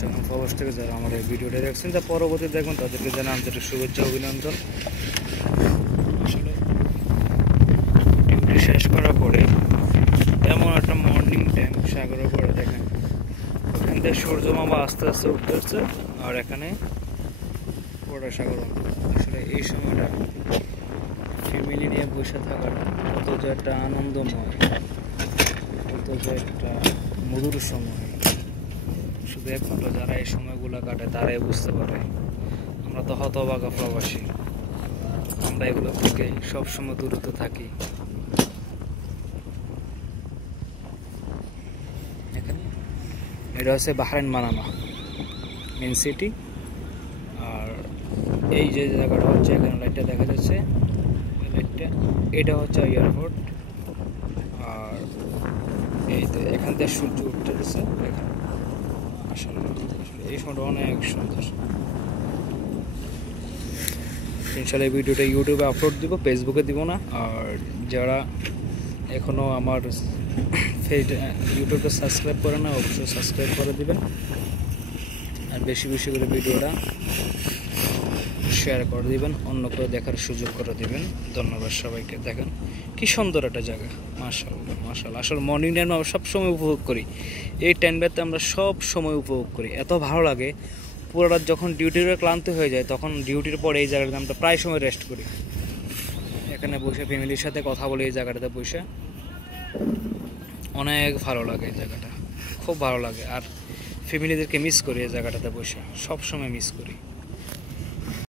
দেশ এবং প্রবাস থেকে যারা আমার এই ভিডিওটা দেখছেন, তা পরবর্তী দেখবেন তাদেরকে জানা আন্তরিক শুভেচ্ছা অভিনন্দন। আসলে ডিউটি শেষ করার পরে এমন একটা মর্নিং টাইম, সাগরের পরে দেখেন ওখান থেকে সূর্য মামা আস্তে আস্তে উঠতেছে আর এখানে পুরোটা সাগর। আসলে এই সময়টা ফ্যামিলি নিয়ে বসে থাকাটা কত যে একটা আনন্দময়, কত যে একটা মধুর সময়, শুধু একমাত্র যারা এই সময়গুলো কাটে তারাই বুঝতে পারে। আমরা তো হতভাগা প্রবাসী, আমরা এগুলো থেকে সবসময় দূরত্ব থাকি। এখানে এটা হচ্ছে বাহরাইন মানামা মেন সিটি, আর এই যে জায়গাটা হচ্ছে এখানে লাইটটা দেখা যাচ্ছে, লাইটটা এটা হচ্ছে এয়ারপোর্ট। আর এই তো এখান থেকে সূর্য উঠতে যাচ্ছে এখানে। আসলে এই সময়টা অনেক সুন্দর। ইনশাআল্লাহ এই ভিডিওটা ইউটিউবে আপলোড দিব, ফেসবুকে দিব না। আর যারা এখনও আমার ইউটিউবটা সাবস্ক্রাইব করে না, অবশ্যই সাবস্ক্রাইব করে দিবেন। আর বেশি বেশি করে ভিডিওটা শেয়ার করে দিবেন, অন্য করে দেখার সুযোগ করে দিবেন। ধন্যবাদ সবাইকে। দেখেন কি সুন্দর একটা জায়গা, মাশাআল্লাহ মাশাআল্লাহ। আসলে মর্নিং টাইম আমরা সবসময় উপভোগ করি, এই টাইমটাতে আমরা সব সময় উপভোগ করি, এত ভালো লাগে। পুরো রাত যখন ডিউটির ক্লান্তি হয়ে যায়, তখন ডিউটির পরে এই জায়গাটাতে আমরা প্রায় সময় রেস্ট করি। এখানে বসে ফ্যামিলির সাথে কথা বলি, এই জায়গাটাতে বসে অনেক ভালো লাগে। এই জায়গাটা খুব ভালো লাগে, আর ফ্যামিলিদেরকে মিস করি এই জায়গাটাতে বসে, সব সময় মিস করি।